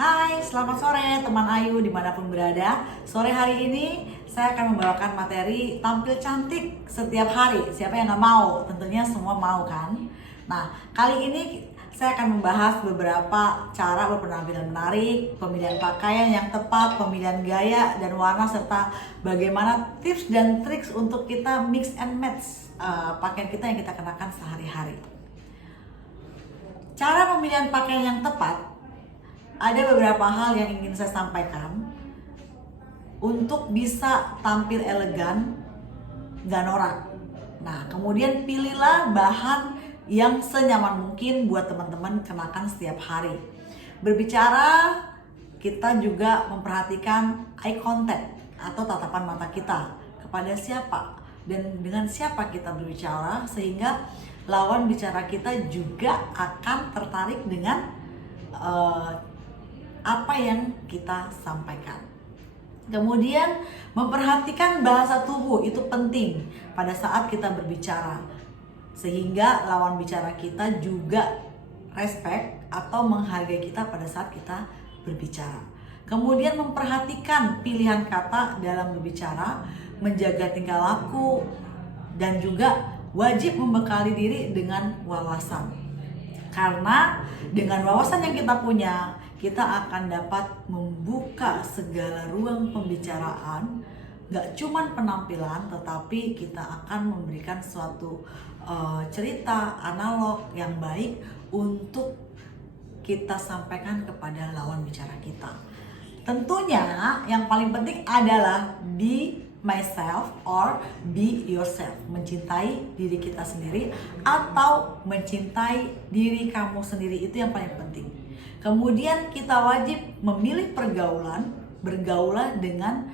Hai, selamat sore teman Ayu dimanapun berada. Sore hari ini saya akan membawakan materi tampil cantik setiap hari. Siapa yang nggak mau? Tentunya semua mau kan? Nah, kali ini saya akan membahas beberapa cara berpenampilan menarik, pemilihan pakaian yang tepat, pemilihan gaya dan warna, serta bagaimana tips dan triks untuk kita mix and match pakaian kita yang kita kenakan sehari-hari. Cara pemilihan pakaian yang tepat, ada beberapa hal yang ingin saya sampaikan untuk bisa tampil elegan dan norak. Nah, kemudian pilihlah bahan yang senyaman mungkin buat teman-teman kenakan setiap hari. Berbicara, kita juga memperhatikan eye contact atau tatapan mata kita kepada siapa dan dengan siapa kita berbicara, sehingga lawan bicara kita juga akan tertarik dengan apa yang kita sampaikan. Kemudian memperhatikan bahasa tubuh itu penting pada saat kita berbicara, sehingga lawan bicara kita juga respect atau menghargai kita pada saat kita berbicara. Kemudian memperhatikan pilihan kata dalam berbicara, menjaga tingkah laku, dan juga wajib membekali diri dengan wawasan. Karena dengan wawasan yang kita punya, kita akan dapat membuka segala ruang pembicaraan, gak cuman penampilan, tetapi kita akan memberikan suatu cerita analog yang baik untuk kita sampaikan kepada lawan bicara kita. Tentunya yang paling penting adalah be myself or be yourself. Mencintai diri kita sendiri atau mencintai diri kamu sendiri, itu yang paling penting. Kemudian kita wajib memilih pergaulan, bergaulah dengan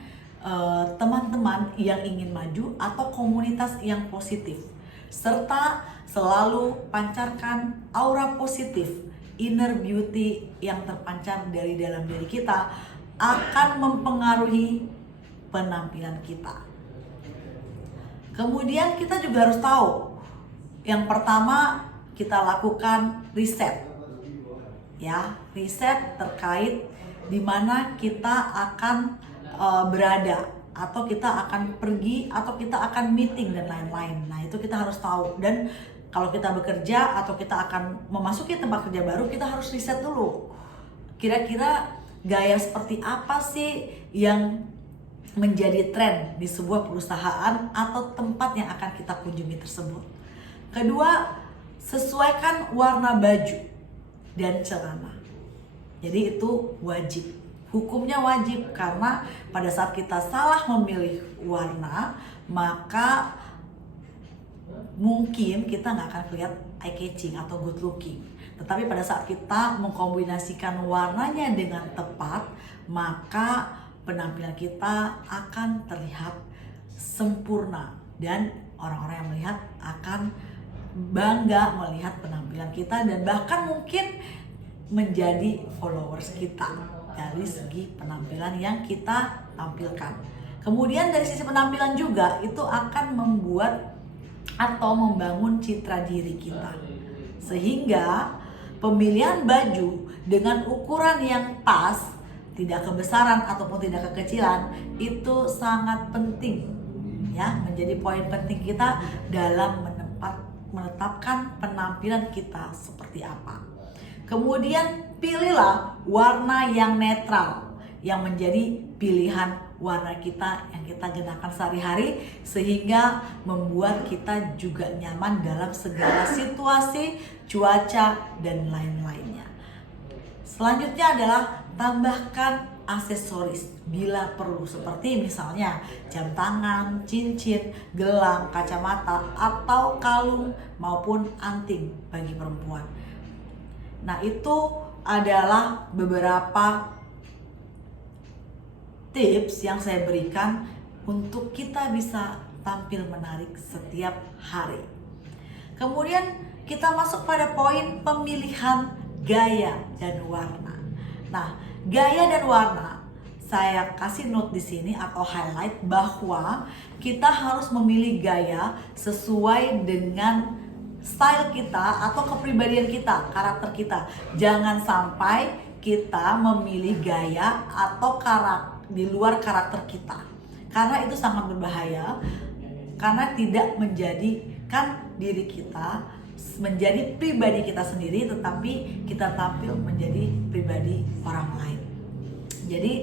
teman-teman yang ingin maju atau komunitas yang positif. Serta selalu pancarkan aura positif, inner beauty yang terpancar dari dalam diri kita akan mempengaruhi penampilan kita. Kemudian kita juga harus tahu, yang pertama kita lakukan riset. Ya, riset terkait di mana kita akan berada, atau kita akan pergi, atau kita akan meeting dan lain-lain. Nah, itu kita harus tahu. Dan kalau kita bekerja atau kita akan memasuki tempat kerja baru, kita harus riset dulu. Kira-kira gaya seperti apa sih yang menjadi tren di sebuah perusahaan atau tempat yang akan kita kunjungi tersebut. Kedua, sesuaikan warna baju dan celana. Jadi itu wajib, hukumnya wajib, karena pada saat kita salah memilih warna, maka mungkin kita nggak akan terlihat eye catching atau good looking. Tetapi pada saat kita mengkombinasikan warnanya dengan tepat, maka penampilan kita akan terlihat sempurna dan orang-orang yang melihat akan bangga melihat penampilan kita, dan bahkan mungkin menjadi followers kita dari segi penampilan yang kita tampilkan. Kemudian dari sisi penampilan juga itu akan membuat atau membangun citra diri kita, sehingga pemilihan baju dengan ukuran yang pas, tidak kebesaran ataupun tidak kekecilan, itu sangat penting ya, menjadi poin penting kita dalam menetapkan penampilan kita seperti apa. Kemudian pilihlah warna yang netral, yang menjadi pilihan warna kita yang kita gunakan sehari-hari, sehingga membuat kita juga nyaman dalam segala situasi, cuaca, dan lain-lainnya. Selanjutnya adalah tambahkan aksesoris bila perlu, seperti misalnya jam tangan, cincin, gelang, kacamata, atau kalung maupun anting bagi perempuan. Nah, itu adalah beberapa tips yang saya berikan untuk kita bisa tampil menarik setiap hari. Kemudian kita masuk pada poin pemilihan gaya dan warna. Nah, gaya dan warna, saya kasih note di sini atau highlight bahwa kita harus memilih gaya sesuai dengan style kita atau kepribadian kita, karakter kita. Jangan sampai kita memilih gaya atau di luar karakter kita, karena itu sangat berbahaya, karena tidak menjadikan diri kita menjadi pribadi kita sendiri, tetapi kita tampil menjadi pribadi orang lain. Jadi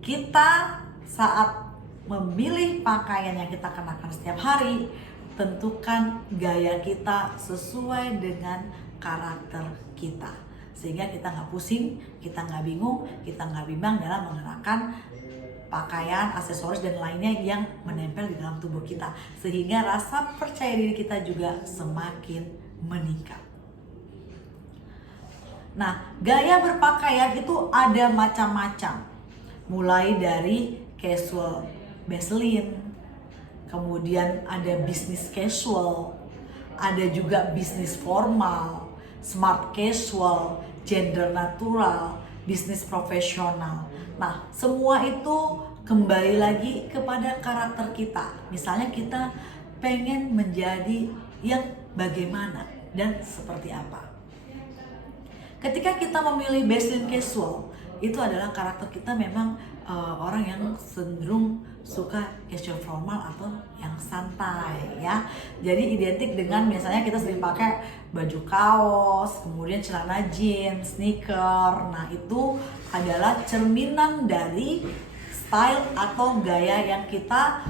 kita saat memilih pakaian yang kita kenakan setiap hari, tentukan gaya kita sesuai dengan karakter kita, sehingga kita nggak pusing, kita nggak bingung, kita nggak bimbang dalam mengenakan pakaian, aksesoris dan lainnya yang menempel di dalam tubuh kita, sehingga rasa percaya diri kita juga semakin meningkat. Nah, gaya berpakaian itu ada macam-macam, mulai dari casual baseline, kemudian ada business casual, ada juga business formal, smart casual, gender natural, bisnis profesional. Nah, semua itu kembali lagi kepada karakter kita. Misalnya kita pengen menjadi yang bagaimana dan seperti apa. Ketika kita memilih baseline casual, itu adalah karakter kita memang orang yang cenderung suka casual formal atau yang santai ya. Jadi identik dengan misalnya kita sering pakai baju kaos, kemudian celana jeans, sneaker. Nah, itu adalah cerminan dari style atau gaya yang kita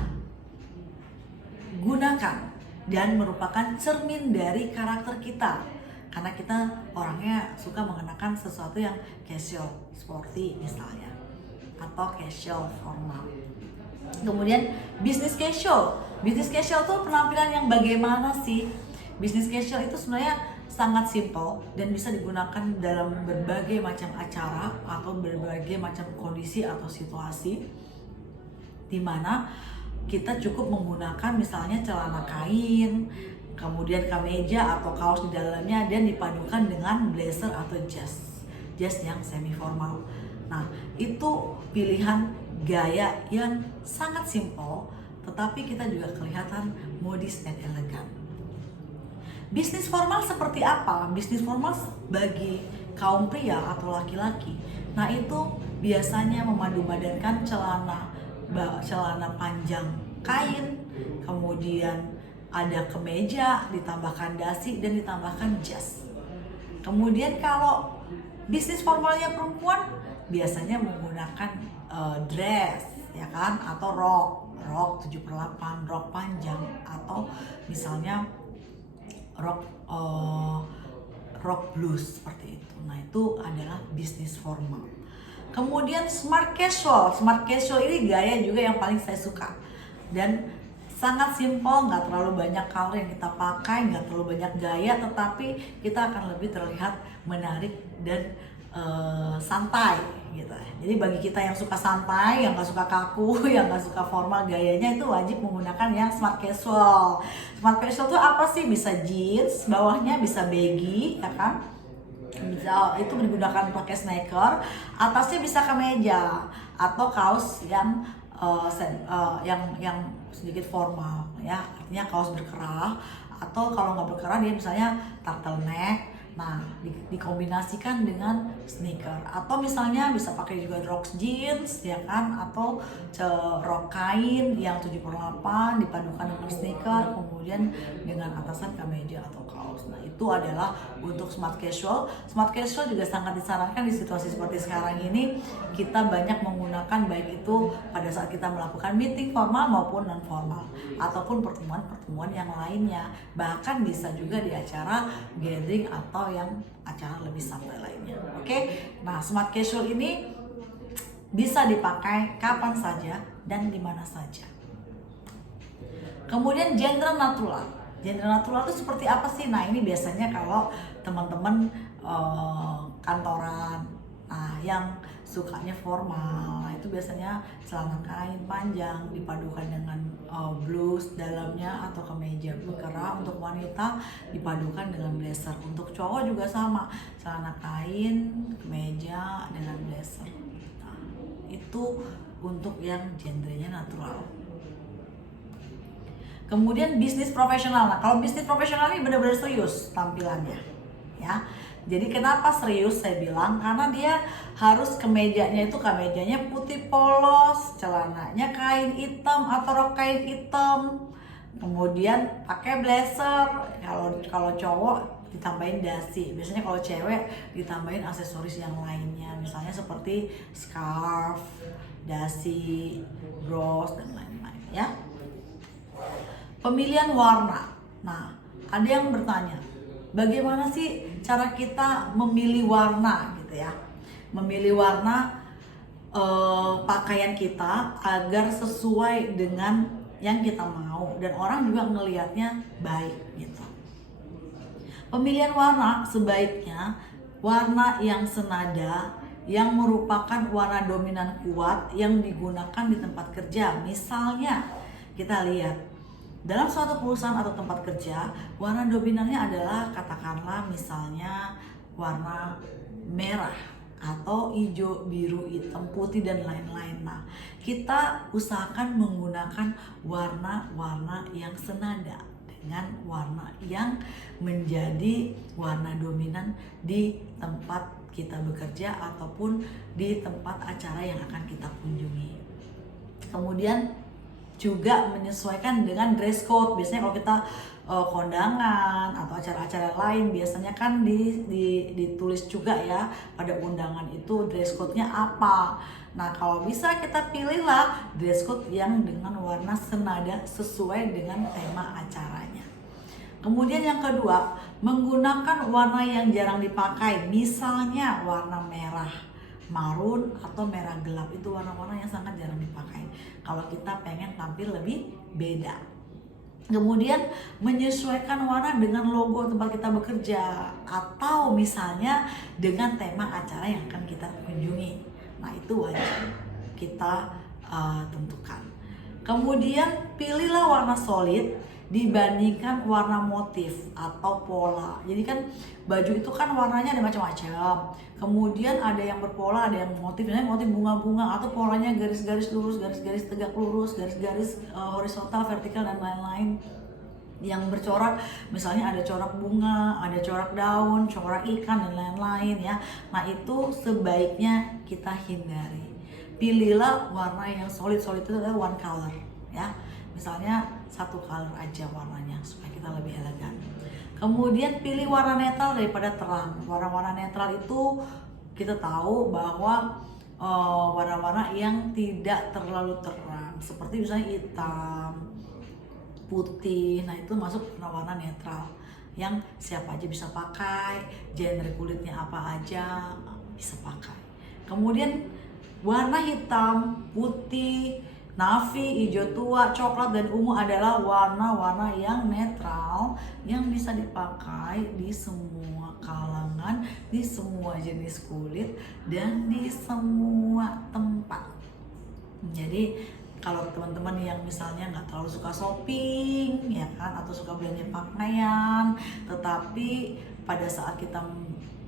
gunakan dan merupakan cermin dari karakter kita. Karena kita orangnya suka mengenakan sesuatu yang casual, sporty misalnya, atau casual formal. Kemudian business casual. Business casual tuh penampilan yang bagaimana sih? Business casual itu sebenarnya sangat simple dan bisa digunakan dalam berbagai macam acara atau berbagai macam kondisi atau situasi, di mana kita cukup menggunakan misalnya celana kain, kemudian kemeja atau kaos di dalamnya, dan dipadukan dengan blazer atau jas yang semi formal. Nah, itu pilihan gaya yang sangat simple, tetapi kita juga kelihatan modis dan elegan. Bisnis formal seperti apa? Bisnis formal bagi kaum pria atau laki-laki, nah itu biasanya memadu-padankan celana panjang kain, kemudian ada kemeja, ditambahkan dasi, dan ditambahkan jas. Kemudian kalau bisnis formalnya perempuan biasanya menggunakan dress, ya kan, atau rok 7/8, rok panjang, atau misalnya rok blues seperti itu. Nah, itu adalah bisnis formal. Kemudian smart casual ini gaya juga yang paling saya suka dan sangat simple, nggak terlalu banyak color yang kita pakai, nggak terlalu banyak gaya, tetapi kita akan lebih terlihat menarik dan santai gitu. Jadi bagi kita yang suka santai, yang nggak suka kaku, yang nggak suka formal gayanya, itu wajib menggunakan yang smart casual. Smart casual itu apa sih? Bisa jeans, bawahnya bisa baggy, ya kan? Bisa, itu digunakan pakai sneaker, atasnya bisa kemeja atau kaos yang sedikit formal ya, artinya kaos berkerah, atau kalau nggak berkerah dia misalnya turtleneck. Nah, dikombinasikan dengan sneaker, atau misalnya bisa pakai juga rok jeans, ya kan, atau rok kain yang 7/8 dipadukan dengan sneaker, kemudian dengan atasan kemeja atau kaos. Nah, itu adalah untuk smart casual. Smart casual juga sangat disarankan di situasi seperti sekarang ini. Kita banyak menggunakan, baik itu pada saat kita melakukan meeting formal maupun non formal, ataupun pertemuan-pertemuan yang lainnya, bahkan bisa juga di acara gathering atau yang acara lebih santai lainnya. Oke. Nah, smart casual ini bisa dipakai kapan saja dan di mana saja. Kemudian gender natural. Gender natural itu seperti apa sih? Nah, ini biasanya kalau teman-teman kantoran, nah yang sukanya formal, itu biasanya celana kain panjang dipadukan dengan blus dalamnya atau kemeja berkerah. Untuk wanita dipadukan dengan blazer. Untuk cowok juga sama, celana kain, kemeja dengan blazer. Nah, itu untuk yang gendernya natural. Kemudian bisnis profesional. Nah, kalau bisnis profesional ini benar-benar serius tampilannya, ya. Jadi kenapa serius saya bilang? Karena dia harus kemejanya putih polos, celananya kain hitam atau rok kain hitam. Kemudian pakai blazer. Kalau cowok ditambahin dasi. Biasanya kalau cewek ditambahin aksesoris yang lainnya. Misalnya seperti scarf, dasi, bros dan lain-lain ya. Pemilihan warna. Nah, ada yang bertanya, bagaimana sih cara kita memilih warna gitu ya? Memilih warna pakaian kita agar sesuai dengan yang kita mau dan orang juga ngelihatnya baik gitu. Pemilihan warna sebaiknya warna yang senada, yang merupakan warna dominan kuat yang digunakan di tempat kerja. Misalnya kita lihat dalam suatu perusahaan atau tempat kerja, warna dominannya adalah katakanlah misalnya warna merah atau hijau, biru, hitam, putih dan lain-lain. Nah, kita usahakan menggunakan warna-warna yang senada dengan warna yang menjadi warna dominan di tempat kita bekerja ataupun di tempat acara yang akan kita kunjungi. Kemudian juga menyesuaikan dengan dress code. Biasanya kalau kita kondangan atau acara-acara lain biasanya kan ditulis juga ya pada undangan itu dress code-nya apa. Nah, kalau bisa kita pilihlah dress code yang dengan warna senada sesuai dengan tema acaranya. Kemudian yang kedua, menggunakan warna yang jarang dipakai. Misalnya warna merah marun atau merah gelap, itu warna-warna yang sangat jarang dipakai kalau kita pengen tampil lebih beda. Kemudian menyesuaikan warna dengan logo tempat kita bekerja atau misalnya dengan tema acara yang akan kita kunjungi. Nah, itu wajib kita tentukan. Kemudian pilihlah warna solid dibandingkan warna motif atau pola. Jadi kan baju itu kan warnanya ada macam-macam. Kemudian ada yang berpola, ada yang motif, misalnya motif bunga-bunga atau polanya garis-garis lurus, garis-garis tegak lurus, garis-garis horizontal, vertikal dan lain-lain. Yang bercorak, misalnya ada corak bunga, ada corak daun, corak ikan dan lain-lain ya. Nah, itu sebaiknya kita hindari. Pilihlah warna yang solid itu adalah one color ya. Misalnya satu color aja warnanya supaya kita lebih elegan. Kemudian pilih warna netral daripada terang. Warna-warna netral itu kita tahu bahwa warna-warna yang tidak terlalu terang, seperti misalnya hitam, putih. Nah, itu masuk warna netral yang siapa aja bisa pakai, genre kulitnya apa aja bisa pakai. Kemudian warna hitam, putih, navy, hijau tua, coklat, dan ungu adalah warna-warna yang netral yang bisa dipakai di semua kalangan, di semua jenis kulit, dan di semua tempat. Jadi kalau teman-teman yang misalnya nggak terlalu suka shopping ya kan, atau suka belanja pakaian, tetapi pada saat kita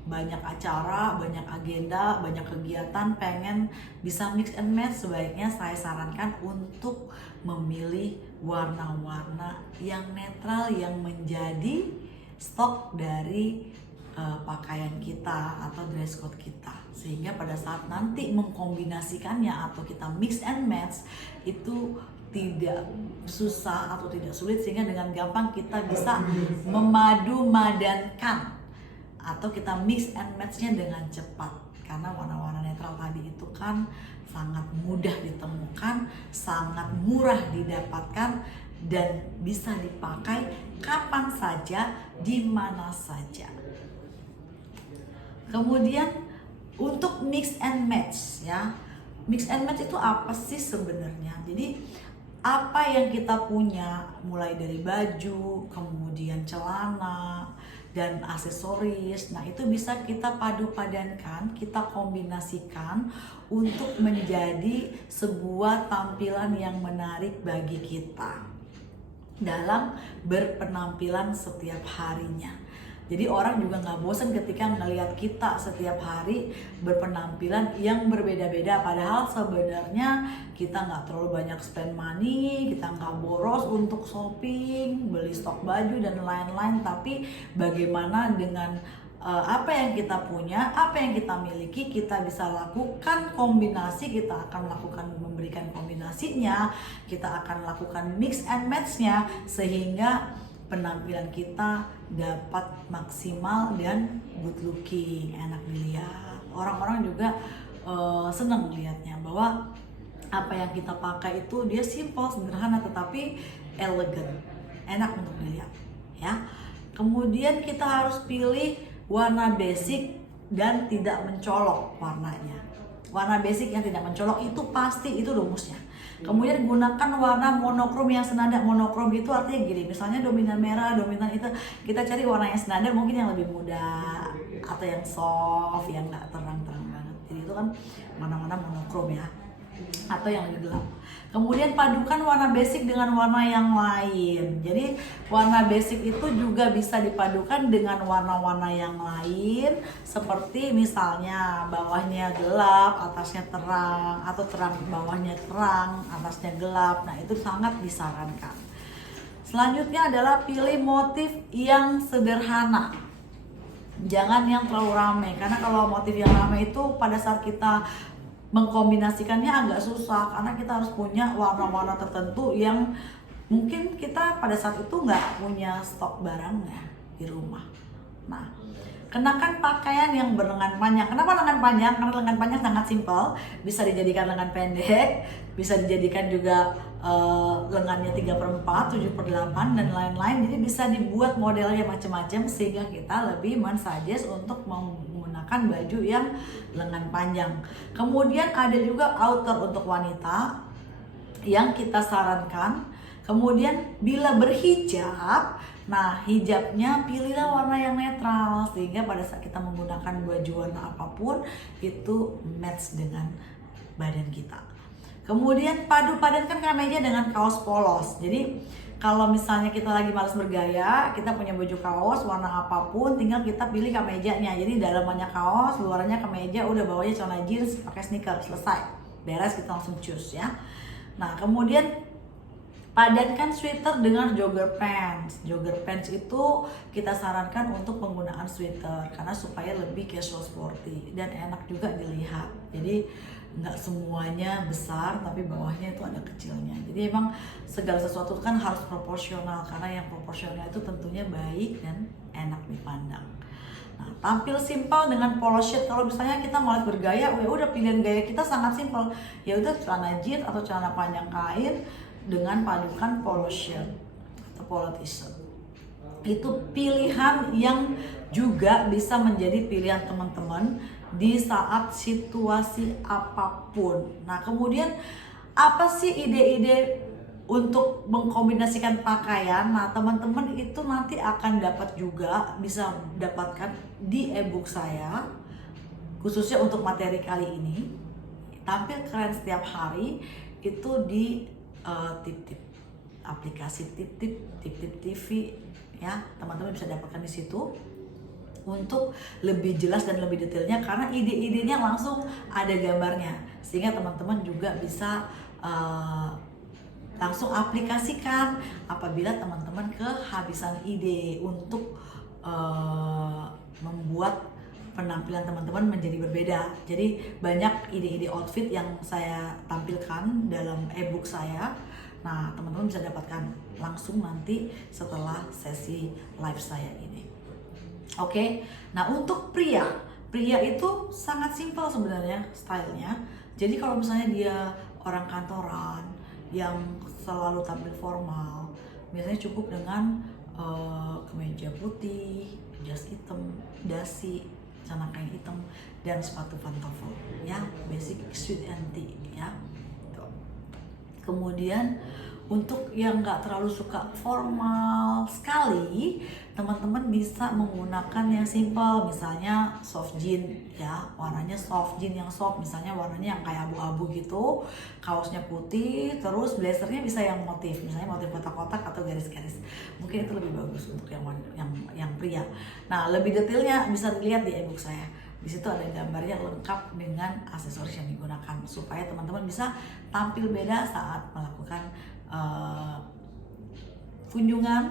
banyak acara, banyak agenda, banyak kegiatan, pengen bisa mix and match, sebaiknya saya sarankan untuk memilih warna-warna yang netral yang menjadi stok dari pakaian kita atau dress code kita, sehingga pada saat nanti mengkombinasikannya atau kita mix and match itu tidak susah atau tidak sulit, sehingga dengan gampang kita bisa memadu-madankan atau kita mix and match-nya dengan cepat. Karena warna-warna netral tadi itu kan sangat mudah ditemukan, sangat murah didapatkan, dan bisa dipakai kapan saja, di mana saja. Kemudian untuk mix and match ya. Mix and match itu apa sih sebenarnya? Jadi apa yang kita punya, mulai dari baju, kemudian celana, dan aksesoris, nah itu bisa kita padu-padankan, kita kombinasikan untuk menjadi sebuah tampilan yang menarik bagi kita dalam berpenampilan setiap harinya. Jadi orang juga nggak bosan ketika melihat kita setiap hari berpenampilan yang berbeda-beda. Padahal sebenarnya kita nggak terlalu banyak spend money, kita nggak boros untuk shopping, beli stok baju dan lain-lain. Tapi bagaimana dengan apa yang kita punya, apa yang kita miliki, kita bisa lakukan kombinasi, kita akan melakukan memberikan kombinasinya, kita akan lakukan mix and match-nya sehingga penampilan kita dapat maksimal dan good looking, enak dilihat. Orang-orang juga senang melihatnya bahwa apa yang kita pakai itu dia simple, sederhana tetapi elegan, enak untuk dilihat ya. Kemudian kita harus pilih warna basic dan tidak mencolok warnanya. Warna basic yang tidak mencolok itu pasti, itu rumusnya. Kemudian gunakan warna monokrom yang senada. Monokrom itu artinya gini, misalnya dominan merah, dominan itu, kita cari warna yang senada, mungkin yang lebih muda atau yang soft, yang nggak terang-terang banget. Jadi itu kan mana-mana monokrom ya, atau yang lebih gelap. Kemudian padukan warna basic dengan warna yang lain. Jadi warna basic itu juga bisa dipadukan dengan warna-warna yang lain, seperti misalnya bawahnya gelap, atasnya terang, atau terang bawahnya terang, atasnya gelap. Nah, itu sangat disarankan. Selanjutnya adalah pilih motif yang sederhana. Jangan yang terlalu ramai, karena kalau motif yang ramai itu pada saat kita mengkombinasikannya agak susah, karena kita harus punya warna-warna tertentu yang mungkin kita pada saat itu nggak punya stok barangnya di rumah. Nah, kenakan pakaian yang berlengan panjang. Kenapa lengan panjang? Karena lengan panjang sangat simpel, bisa dijadikan lengan pendek, bisa dijadikan juga lengannya 3/4, 7/8 dan lain-lain. Jadi bisa dibuat modelnya macam-macam sehingga kita lebih mensuggest untuk menggunakan baju yang lengan panjang. Kemudian ada juga outer untuk wanita yang kita sarankan. Kemudian bila berhijab, nah hijabnya pilihlah warna yang netral sehingga pada saat kita menggunakan baju warna apapun itu match dengan badan kita. Kemudian padu-padankan kemeja dengan kaos polos. Jadi kalau misalnya kita lagi malas bergaya, kita punya baju kaos warna apapun, tinggal kita pilih kemejanya. Jadi dalamnya kaos, luarnya kemeja, udah bawahnya celana jeans, pakai sneaker, selesai. Beres, kita langsung choose ya. Nah, kemudian padankan sweater dengan jogger pants. Jogger pants itu kita sarankan untuk penggunaan sweater karena supaya lebih casual sporty dan enak juga dilihat. Jadi nggak semuanya besar tapi bawahnya itu ada kecilnya. Jadi emang segala sesuatu kan harus proporsional karena yang proporsional itu tentunya baik dan enak dipandang. Nah, tampil simpel dengan polo shirt. Kalau misalnya kita malas bergaya, ya udah pilihan gaya kita sangat simpel. Ya udah celana jeans atau celana panjang kain dengan padukan polo shirt atau polo t-shirt. Itu pilihan yang juga bisa menjadi pilihan teman-teman di saat situasi apapun. Nah, kemudian apa sih ide-ide untuk mengkombinasikan pakaian? Nah, teman-teman itu nanti akan dapat juga, bisa dapatkan di ebook saya khususnya untuk materi kali ini. Tampil keren setiap hari itu di tip-tip aplikasi tip-tip TV ya, teman-teman bisa dapatkan di situ untuk lebih jelas dan lebih detailnya karena ide-idenya langsung ada gambarnya sehingga teman-teman juga bisa langsung aplikasikan apabila teman-teman kehabisan ide untuk membuat penampilan teman-teman menjadi berbeda. Jadi banyak ide-ide outfit yang saya tampilkan dalam ebook saya. Nah, teman-teman bisa dapatkan langsung nanti setelah sesi live saya ini. Oke, nah untuk pria itu sangat simpel sebenarnya stylenya. Jadi kalau misalnya dia orang kantoran yang selalu tampil formal, biasanya cukup dengan kemeja putih, jas hitam, dasi, celana kain hitam, dan sepatu pantofel, ya basic sweet and tea, ya. Kemudian untuk yang nggak terlalu suka formal sekali, teman-teman bisa menggunakan yang simple, misalnya soft jean ya, warnanya soft jean yang soft, misalnya warnanya yang kayak abu-abu gitu, kaosnya putih, terus blazernya bisa yang motif, misalnya motif kotak-kotak atau garis-garis. Mungkin itu lebih bagus untuk yang pria. Nah, lebih detailnya bisa dilihat di ebook saya. Di situ ada gambarnya lengkap dengan aksesoris yang digunakan supaya teman-teman bisa tampil beda saat melakukan kunjungan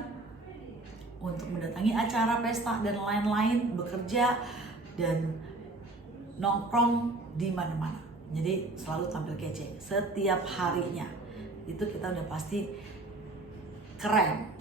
untuk mendatangi acara pesta dan lain-lain, bekerja dan nongkrong di mana-mana. Jadi selalu tampil kece setiap harinya. Itu kita udah pasti keren.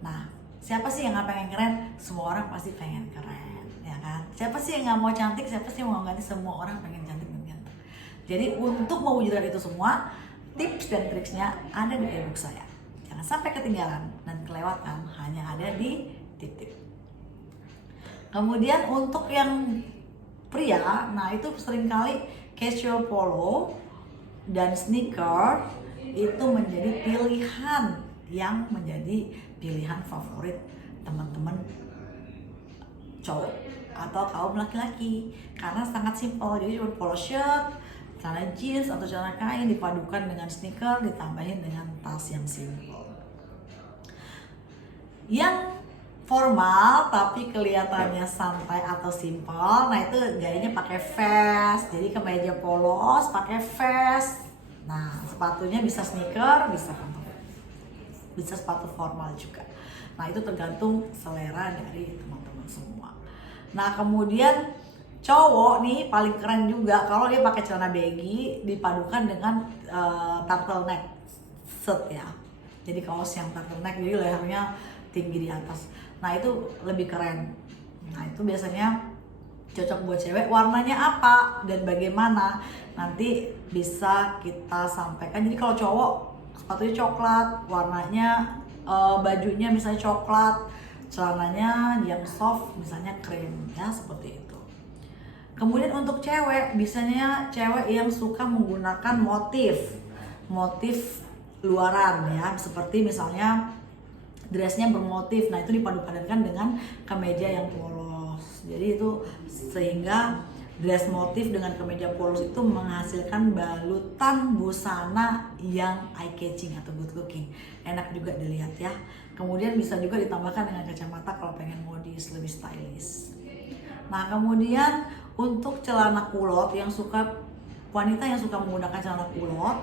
Nah, siapa sih yang nggak pengen keren? Semua orang pasti pengen keren, ya kan? Siapa sih yang nggak mau cantik? Siapa sih yang mau ganti? Semua orang pengen cantik dan ganteng. Jadi untuk mewujudkan itu semua, tips dan triksnya ada di ebook saya. Jangan sampai ketinggalan dan kelewatan, hanya ada di tip-tip. Kemudian untuk yang pria, nah itu seringkali casual polo dan sneaker itu menjadi pilihan yang menjadi pilihan favorit teman-teman cowok atau kaum laki-laki karena sangat simpel. Jadi cuma polo shirt, celana jeans atau celana kain dipadukan dengan sneaker ditambahin dengan tas yang simpel. Yang formal tapi kelihatannya santai atau simpel, nah itu gayanya pakai vest. Jadi kemeja polos pakai vest. Nah sepatunya bisa sneaker, bisa sepatu formal juga. Nah itu tergantung selera dari teman-teman semua. Nah kemudian cowok nih paling keren juga kalau dia pakai celana baggy dipadukan dengan turtleneck shirt ya. Jadi kaos yang turtleneck, jadi lehernya tinggi di atas. Nah itu lebih keren. Nah itu biasanya cocok buat cewek. Warnanya apa dan bagaimana nanti bisa kita sampaikan. Jadi kalau cowok sepatunya coklat, warnanya bajunya misalnya coklat, celananya yang soft misalnya krim ya, seperti itu. Kemudian untuk cewek, biasanya cewek yang suka menggunakan motif luaran ya, seperti misalnya dressnya bermotif. Nah itu dipadu-padankan dengan kemeja yang polos. Jadi itu sehingga dress motif dengan kemeja polos itu menghasilkan balutan busana yang eye catching atau good looking, enak juga dilihat ya. Kemudian bisa juga ditambahkan dengan kacamata kalau pengen modis, lebih stylish. Nah kemudian untuk celana kulot, wanita yang suka menggunakan celana kulot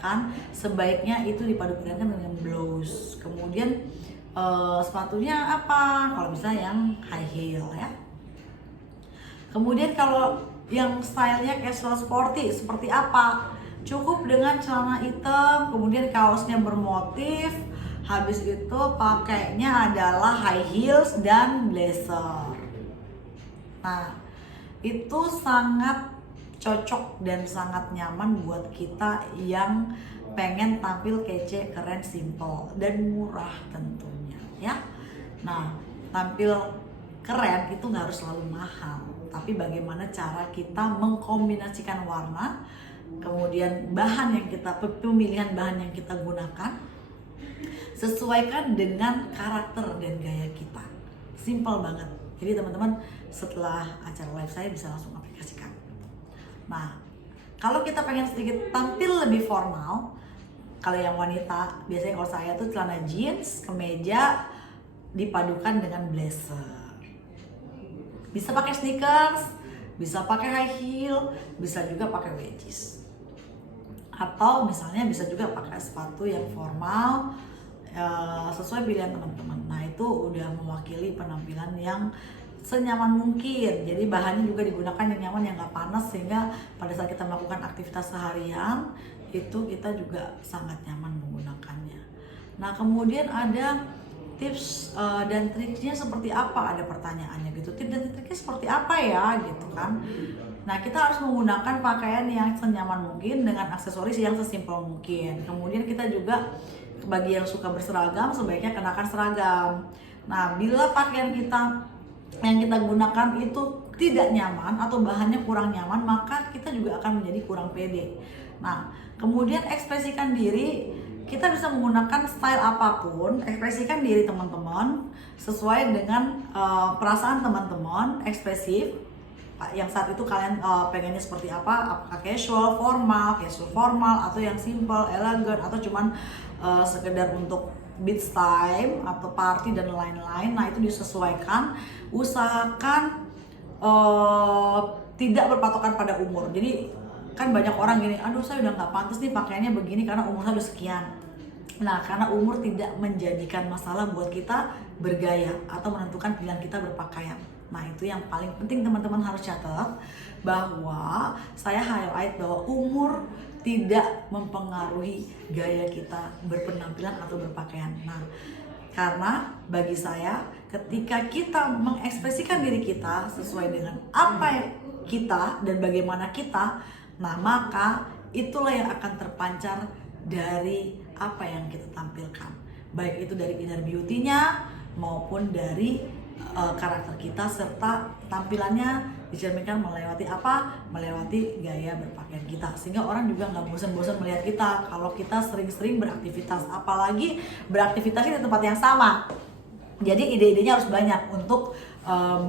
kan, sebaiknya itu dipadu-padankan dengan blouse. Kemudian sepatunya apa? Kalau bisa yang high heel ya. Kemudian kalau yang stylenya casual sporty seperti apa? Cukup dengan celana hitam, kemudian kaosnya bermotif. Habis itu pakainya adalah high heels dan blazer. Nah, itu sangat cocok dan sangat nyaman buat kita yang pengen tampil kece, keren, simple, dan murah tentunya ya. Nah, tampil keren itu nggak harus selalu mahal, tapi bagaimana cara kita mengkombinasikan warna, kemudian pemilihan bahan yang kita gunakan sesuaikan dengan karakter dan gaya kita. Simple banget. Jadi teman-teman setelah acara live saya bisa langsung aplikasikan. Nah, kalau kita pengen sedikit tampil lebih formal, kalau yang wanita, biasanya kalau saya tuh celana jeans, kemeja dipadukan dengan blazer. Bisa pakai sneakers, bisa pakai high heel, bisa juga pakai wedges. Atau misalnya bisa juga pakai sepatu yang formal, sesuai pilihan teman-teman. Nah itu udah mewakili penampilan yang senyaman mungkin. Jadi bahannya juga digunakan yang nyaman, yang gak panas, sehingga pada saat kita melakukan aktivitas seharian itu kita juga sangat nyaman menggunakannya. Nah kemudian ada tips dan triknya seperti apa, ada pertanyaannya gitu. Tips dan triknya seperti apa ya gitu kan. Nah kita harus menggunakan pakaian yang senyaman mungkin dengan aksesoris yang sesimpel mungkin. Kemudian kita juga bagi yang suka berseragam sebaiknya kenakan seragam. Nah bila pakaian yang kita gunakan itu tidak nyaman atau bahannya kurang nyaman, maka kita juga akan menjadi kurang pede. Nah kemudian ekspresikan diri. Kita bisa menggunakan style apapun, ekspresikan diri teman-teman sesuai dengan perasaan teman-teman, ekspresif. Yang saat itu kalian pengennya seperti apa? Apakah casual formal, atau yang simple, elegan, atau cuman sekedar untuk beach time atau party dan lain-lain. Nah itu disesuaikan. Usahakan tidak berpatokan pada umur. Jadi kan banyak orang gini, aduh saya udah nggak pantas nih pakaiannya begini karena umur saya udah sekian. Nah, karena umur tidak menjadikan masalah buat kita bergaya atau menentukan pilihan kita berpakaian. Nah, itu yang paling penting teman-teman harus catat, bahwa saya highlight bahwa umur tidak mempengaruhi gaya kita berpenampilan atau berpakaian. Nah, karena bagi saya ketika kita mengekspresikan diri kita sesuai dengan apa kita dan bagaimana kita, nah maka itulah yang akan terpancar dari apa yang kita tampilkan, baik itu dari inner beauty-nya maupun dari karakter kita, serta tampilannya dicerminkan melewati apa? Melewati gaya berpakaian kita, sehingga orang juga nggak bosan-bosan melihat kita kalau kita sering-sering beraktivitas, apalagi beraktivitasnya di tempat yang sama. Jadi ide-idenya harus banyak untuk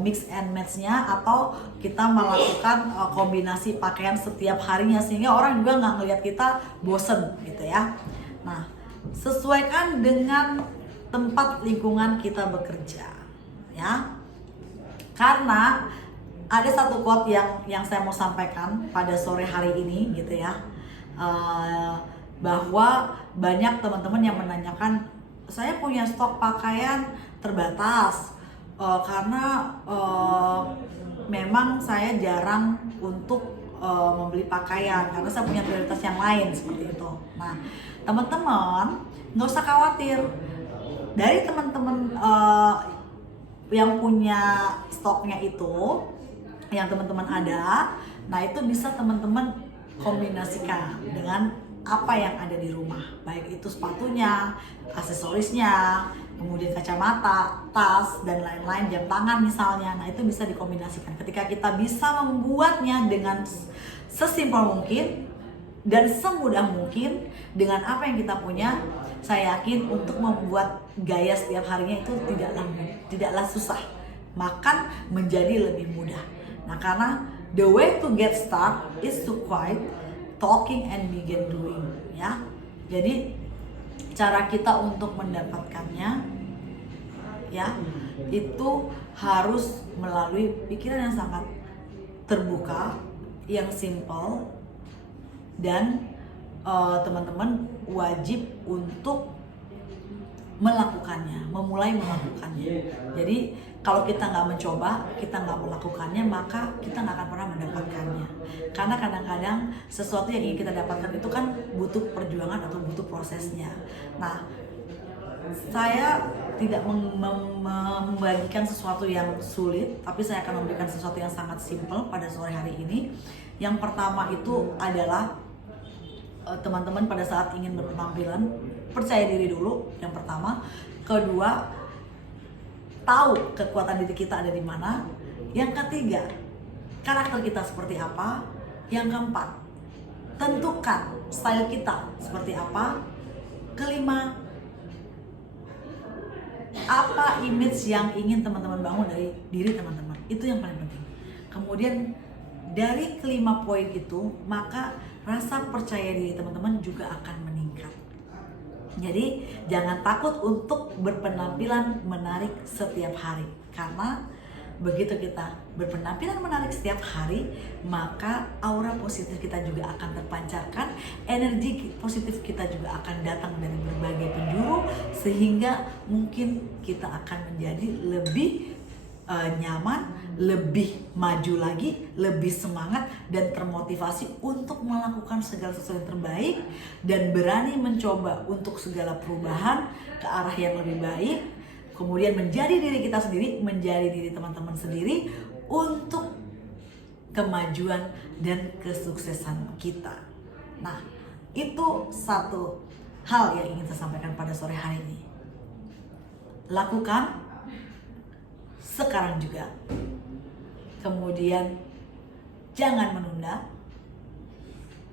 mix and match-nya, atau kita melakukan kombinasi pakaian setiap harinya, sehingga orang juga nggak ngelihat kita bosen gitu ya. Nah, sesuaikan dengan tempat lingkungan kita bekerja ya. Karena ada satu quote yang saya mau sampaikan pada sore hari ini gitu ya. Bahwa banyak teman-teman yang menanyakan, saya punya stok pakaian terbatas karena memang saya jarang untuk membeli pakaian karena saya punya prioritas yang lain seperti itu. Nah, teman-teman nggak usah khawatir, dari teman-teman yang punya stoknya itu, yang teman-teman ada, nah itu bisa teman-teman kombinasikan dengan apa yang ada di rumah, baik itu sepatunya, aksesorisnya, kemudian kacamata, tas, dan lain-lain, jam tangan misalnya. Nah itu bisa dikombinasikan. Ketika kita bisa membuatnya dengan sesimpel mungkin dan semudah mungkin dengan apa yang kita punya, saya yakin untuk membuat gaya setiap harinya itu tidaklah susah, bahkan menjadi lebih mudah. Nah, karena the way to get start is to quit talking and begin doing ya. Jadi cara kita untuk mendapatkannya ya itu harus melalui pikiran yang sangat terbuka, yang simple, dan teman-teman wajib untuk melakukannya, memulai melakukannya. Jadi kalau kita nggak mencoba, kita nggak melakukannya, maka kita nggak akan pernah mendapatkannya. Karena kadang-kadang sesuatu yang ingin kita dapatkan itu kan butuh perjuangan atau butuh prosesnya. Nah, saya tidak membagikan sesuatu yang sulit, tapi saya akan memberikan sesuatu yang sangat simpel pada sore hari ini. Yang pertama itu adalah teman-teman pada saat ingin berpenampilan, percaya diri dulu yang pertama. Kedua, tahu kekuatan diri kita ada di mana. Yang ketiga, karakter kita seperti apa. Yang keempat, tentukan style kita seperti apa. Kelima, apa image yang ingin teman-teman bangun dari diri teman-teman. Itu yang paling penting. Kemudian dari kelima poin itu, maka rasa percaya diri teman-teman juga akan meningkat. Jadi jangan takut untuk berpenampilan menarik setiap hari, karena begitu kita berpenampilan menarik setiap hari, maka aura positif kita juga akan terpancarkan, energi positif kita juga akan datang dari berbagai penjuru, sehingga mungkin kita akan menjadi lebih nyaman, lebih maju lagi, lebih semangat dan termotivasi untuk melakukan segala sesuatu yang terbaik, dan berani mencoba untuk segala perubahan ke arah yang lebih baik. Kemudian menjadi diri kita sendiri, menjadi diri teman-teman sendiri untuk kemajuan dan kesuksesan kita. Nah, itu satu hal yang ingin saya sampaikan pada sore hari ini. Lakukan sekarang juga. Kemudian jangan menunda,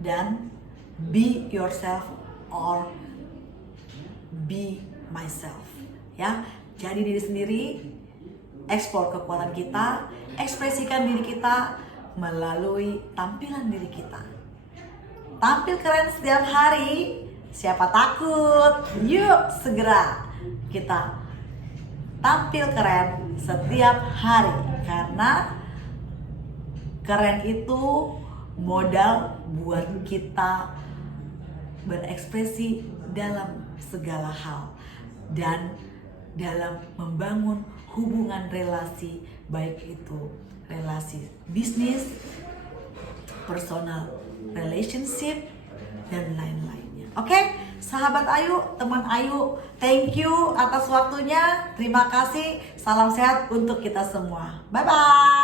dan be yourself or be myself ya. Jadi diri sendiri, eksplor kekuatan kita, ekspresikan diri kita melalui tampilan diri kita. Tampil keren setiap hari, siapa takut? Yuk segera kita tampil keren setiap hari, karena keren itu modal buat kita berekspresi dalam segala hal dan dalam membangun hubungan relasi, baik itu relasi bisnis, personal relationship, dan lain-lainnya. Oke, sahabat Ayu, teman Ayu, thank you atas waktunya. Terima kasih. Salam sehat untuk kita semua. Bye-bye.